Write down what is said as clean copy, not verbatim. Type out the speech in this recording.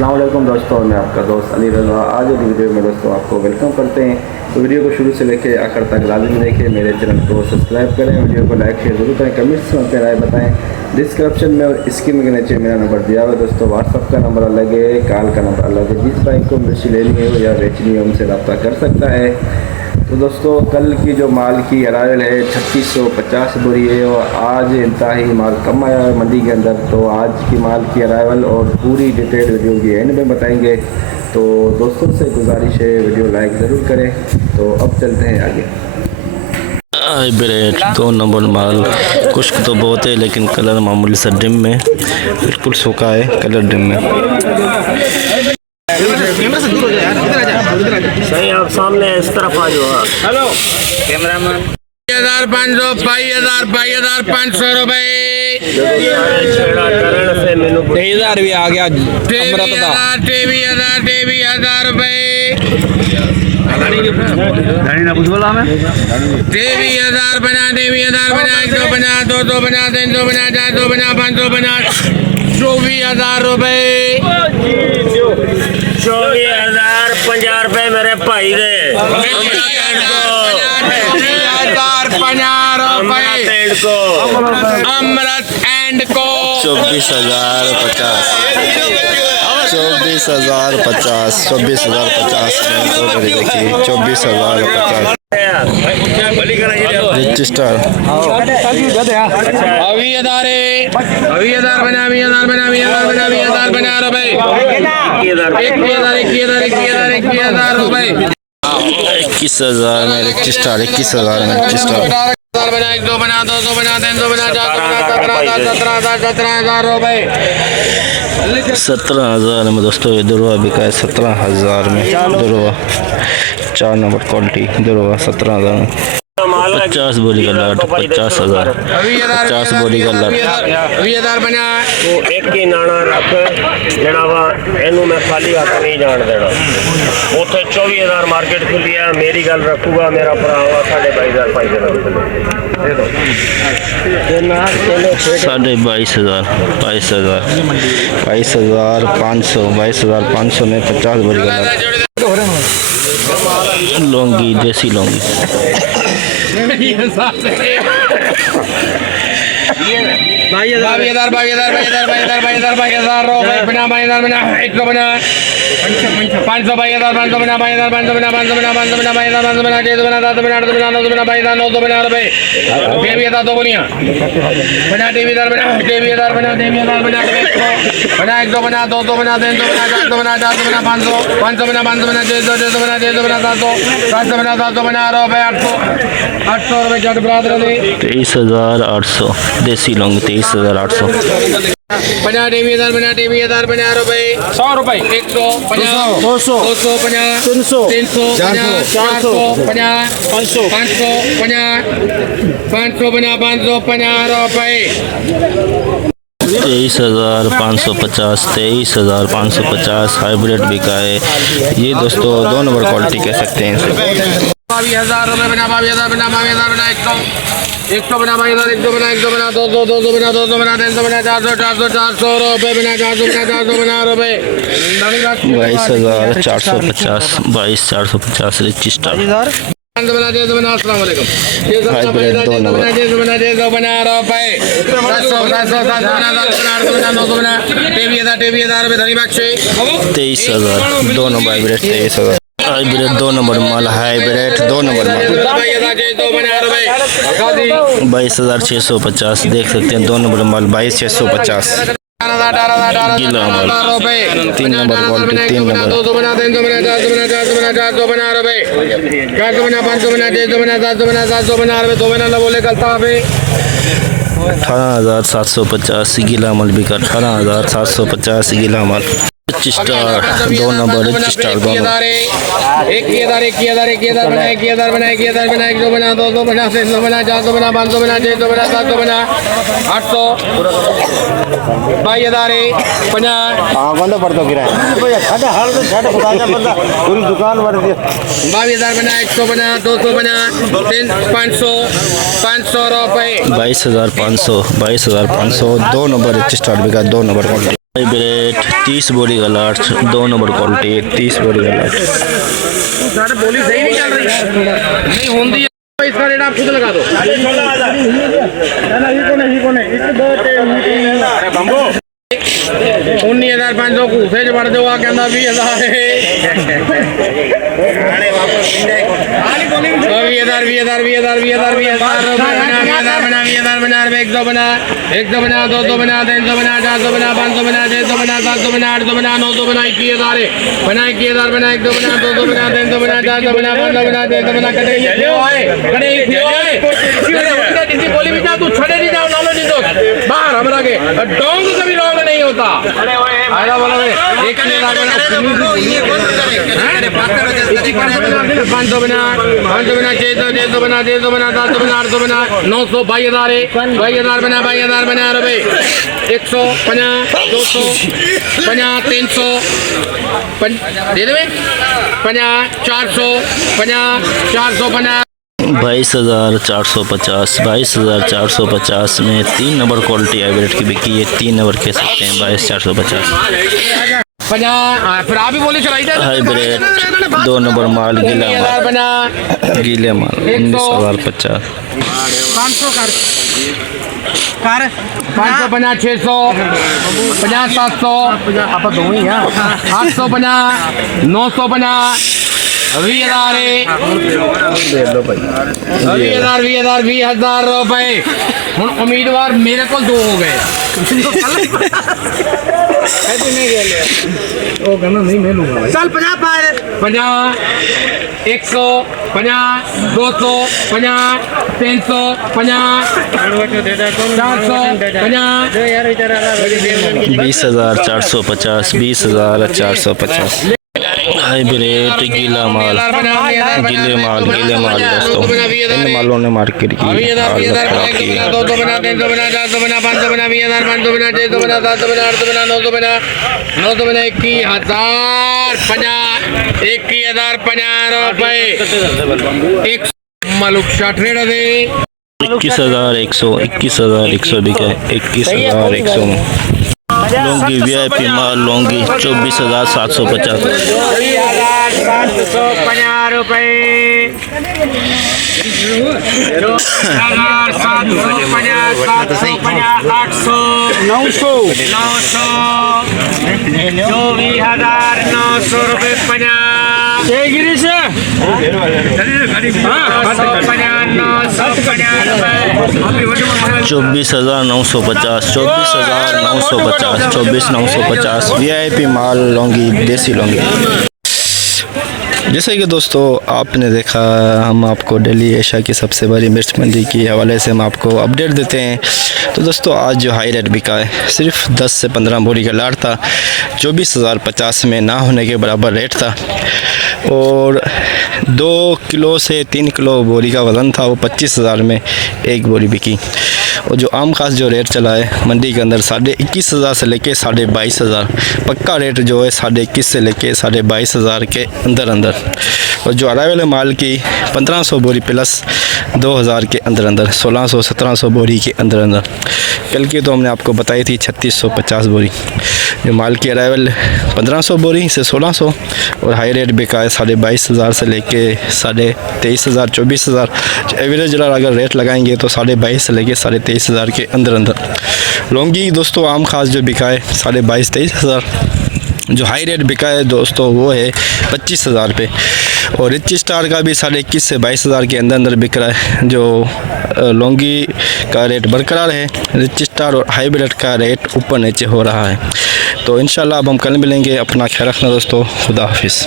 अस्सलाम वालेकुम दोस्तों, मैं आपका दोस्त अली रज़ा। आज की वीडियो में दोस्तों आपको वेलकम करते हैं। तो वीडियो को शुरू से लेकर आखिर तक लाज़मी देखें, मेरे चैनल को सब्सक्राइब करें, वीडियो को लाइक शेयर जरूर करें, कमेंट्स में अपनी राय बताएं। डिस्क्रिप्शन में और स्क्रीन के नीचे मेरा नंबर दिया हुआ है दोस्तों। व्हाट्सअप का नंबर अलग है, कॉल का नंबर अलग है। जिस बाइक को मिर्ची लेनी हो या बेचनी हो उनसे रब्ता कर सकता है। तो दोस्तों कल की जो माल की अराइवल है 3650 बोरी है और आज इंतहाई माल कम आया है मंडी के अंदर। तो आज की माल की अराइवल और पूरी डिटेल वीडियो की एंड में बताएंगे। तो दोस्तों से गुजारिश है वीडियो लाइक ज़रूर करें। तो अब चलते हैं आगे। हाइब्रिड 2 नंबर माल, खुश्क तो बहुत है लेकिन कलर मामूली सा डिम में, बिल्कुल सूखा है कलर डिम में। सही आप सामने इस तरफ आ जाओ। Hello cameraman. 1500 22,500 रुपए। 23,000 भी आ गया। 23,000 रुपए। 23,000 बना 100 बना 200 बना 300 बना 400 बना 500 बना 24,000 रुपए। 24,050 रुपए मेरे भाई दे। 24,050 रुपए अमृत एंड को। 24,050 24,050 24,050 देखिए 24,050 रजिस्टर। अभी हज़ार बना 20,000 बना 20,000 बना रुपए। 21,000 रुपए। 21,000 में रजिस्टर 21,000 में रजिस्टर। बना 100 बना 200 बना 300 बना 400 बना 17,000 रुपए। 17,000 में दोस्तों ये दुरवा बिका है। 17,000 में दुरवा 4 नंबर क्वालिटी दुरवा 17,000 में। 50 बोरी का लाट 50,000 50 बोरी का लाट। 20,000 बना तो एक ही नाना रख जड़ा वा एनू मैं खाली हाथ नहीं जान देना। उथे 24,000 मार्केट खुली है। मेरी गल रखूगा मेरा भरा वा 22,500 22,500 22,500 में 50 बोरी का लाट। लौंगी देसी लौंगी 22,000 रुपए बना 22,000 बना 100 बना 500 22,000 500 बना 22,000 500 बना 500 बना 500 बना 22,000 बना 600 बना 700 बना 800 बना 900 बना 22,000 बना रुपए। 23,000 दो बोलियां बना 23,000 बना 23,000 बना 23,000 बना 100 बना 200 बना 300 बना 400 बना 400 बना 500 बना 500 बना 600 बना 600 बना 700 बना 700 बना रुपए 800 रुपए जट बरादर दे। 23,800 देसी लौंगी 23,800 बना 23,000 बना रुपए 100 रुपए 100 50 200 50 300 400 50 500 500 बना 550 रुपए। 23,550 23,550 हाइब्रिड बिका है ये दोस्तों 2 नंबर क्वालिटी कह सकते हैं इसे। 22,000 रुपए बना 22,000 बना 100 बना 22,000 100 बना 100 बना 200 बना 200 बना 300 बना 400 रुपए बना 400 बना रुपए। 22,450 22,450 रजिस्टर। 500 बना 600 बना अस्सलाम वालेकुम 600 बना 600 बना रुपए 700 बना 800 बना 900 बना 23,000 रुपए धनी बख्शे। 23,000 2 नंबर हाइब्रिड 23,000 हाइब्रिड 2 नंबर माल हाइब्रिड 2 नंबर माल 22,650 देख सकते हैं 2 नंबर माल 22,650 गीला माल 3 नंबर क्वालिटी 3 नंबर 200 बना 300 बना 400 बना 400 बना रुपए 400 बना 500 बना 600 बना 700 बना रुपए 2 महीना बोले कल था 18,750 गीला माल बिका 18,750 गीला माल। रजिस्टर 2 नंबर रजिस्टर 2 नंबर 21,000 बना 1,000 बना 100 बना 200 बना 300 बना 400 बना 500 बना 600 बना 700 बना 800 22,000 50 बंद पड़ता पूरी दुकान भर दिया। 22,000 बना 100 बना 200 बना 500 रुपए 22,500 2 नंबर रजिस्टर बिका 2 नंबर क्वालिटी। हाइब्रिड 30 बोरी का लाट 2 नंबर क्वालिटी 30 बोरी का लाट। सारे बोली सही नहीं चल रही नहीं होंगी इसका रेट आप खुद लगा दो। 19,500 घूसे च बढ़ जाओ कहना 20,000 बना 200 बना 300 बना 400 बना 500 बना 600 बना 700 बना 800 बना 900 बना 21,000 बना 21,000 बना 100 बना 200 बना 300 बना 400 बना 500 बना 600 बना कटे किसी बोली भी जा तू छड़े नहीं जाओ नालो नहीं दो बाहर हमरा के डोंग कभी रॉन्ग नहीं होता। आया बोलो एक 500 बना 600 बना 700 बना 800 बना 900 22,000 बना 22,000 बना रुपए 150 200 50 300 दे दे 50 400 बना 22,450 22,450 में 3 नंबर क्वालिटी हाइब्रिड की बिकी है। 3 नंबर कह सकते हैं 22,450। 50 फिर आप ही बोली चलाई थे हाइब्रिड 2 नंबर माल गीला माल 19,050 500 50 600 50 700 आप दो ही 800 50 900 50 20,000 रुपए हूँ उम्मीदवार मेरे को 2 हो गए चल 50 100 50 200 50 300 50 400 20,450 20,450 हाइब्रिड गीले माल दोस्तों इन मालों ने मार्केट की हालत खराब की है। 200 बना 300 बना 400 बना 500 बना 20,000 500 बना 600 बना 700 बना 800 बना 900 बना 21,050 रुपए एक मालूक ट्रेड दे 21,100 बिका 21,100 में लौंगी VIP माल लौंगी 24,750 750 रुपए 800 900 24,900 रुपए 50 24,950 VIP माल लौंगी देसी लौंगी। जैसे कि दोस्तों आपने देखा हम आपको दिल्ली एशिया की सबसे बड़ी मिर्च मंडी के हवाले से हम आपको अपडेट देते हैं। तो दोस्तों आज जो हाई रेट बिका है सिर्फ 10 से 15 बोरी का लाट था 24,050 में ना होने के बराबर रेट था और 2 किलो से 3 किलो बोरी का वज़न था वो 25,000 में एक बोरी बिकी। और जो आम खास जो रेट चला है मंडी के अंदर 21,500 से लेके 22,500 पक्का रेट जो है 21,500 से लेके 22,500 के अंदर और जो अराइवल माल की 1500 बोरी प्लस 2,000 के अंदर 1600-1700 बोरी के अंदर कल की तो हमने आपको बताई थी 3650 बोरी। जो माल की अराइवल 1500 बोरी से 1600 और हाई रेट बिका है 22,500 से लेके 23,500 24,000 एवरेज अगर रेट लगाएंगे तो 22,500 से लेके 23,500 के अंदर लौंगी दोस्तों आम खास जो बिका है 22,000-23,000। जो हाई रेट बिका है दोस्तों वो है 25,000 पे और रिच स्टार का भी 21,500 से 22,000 के अंदर बिक रहा है। जो लौंगी का रेट बरकरार है, रिच स्टार और हाइब्रिड का रेट ऊपर नीचे हो रहा है। तो इंशाल्लाह अब हम कल मिलेंगे। अपना ख्याल रखना दोस्तों, खुदा हाफिज़।